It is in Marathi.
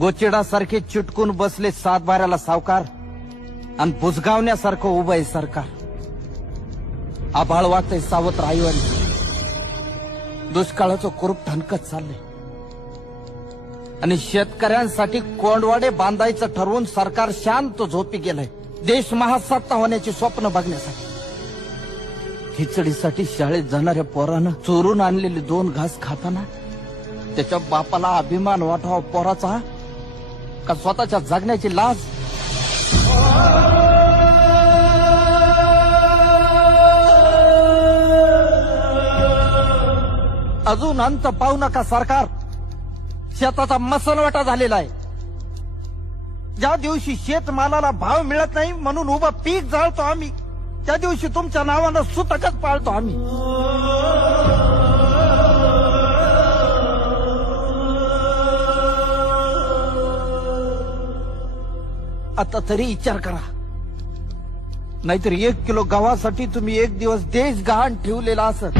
गोचिडासारखे चिटकून बसले सातबाऱ्याला सावकार आणि बुजगावण्यासारखं उभं आहे सरकार. आभाळ वाटतंय सावत्र आईवानी, दुष्काळाचं कुरूप ठणकत चाललंय आणि शेतकऱ्यांसाठी कोंडवाडे बांधायचं ठरवून सरकार शांत झोपी गेलंय. देश महासत्ता होण्याची स्वप्न बघण्यासाठी. खिचडीसाठी शाळेत जाणाऱ्या पोरानं चोरून आणलेली 2 घास खाताना त्याच्या बापाला अभिमान वाटावा पोराचा का स्वतःच्या जगण्याची लाज? अजून अंत पाहू नका सरकार. शेताचा मसनवाटा झालेला आहे. ज्या दिवशी शेतमालाला भाव मिळत नाही म्हणून उभं पीक जाळतो आम्ही, त्या दिवशी तुमच्या नावानं सुतकच पाळतो आम्ही. आता तरी विचार करा, नाहीतर 1 किलो गव्हासाठी तुम्ही 1 दिवस देश गहाण ठेवलेला असत.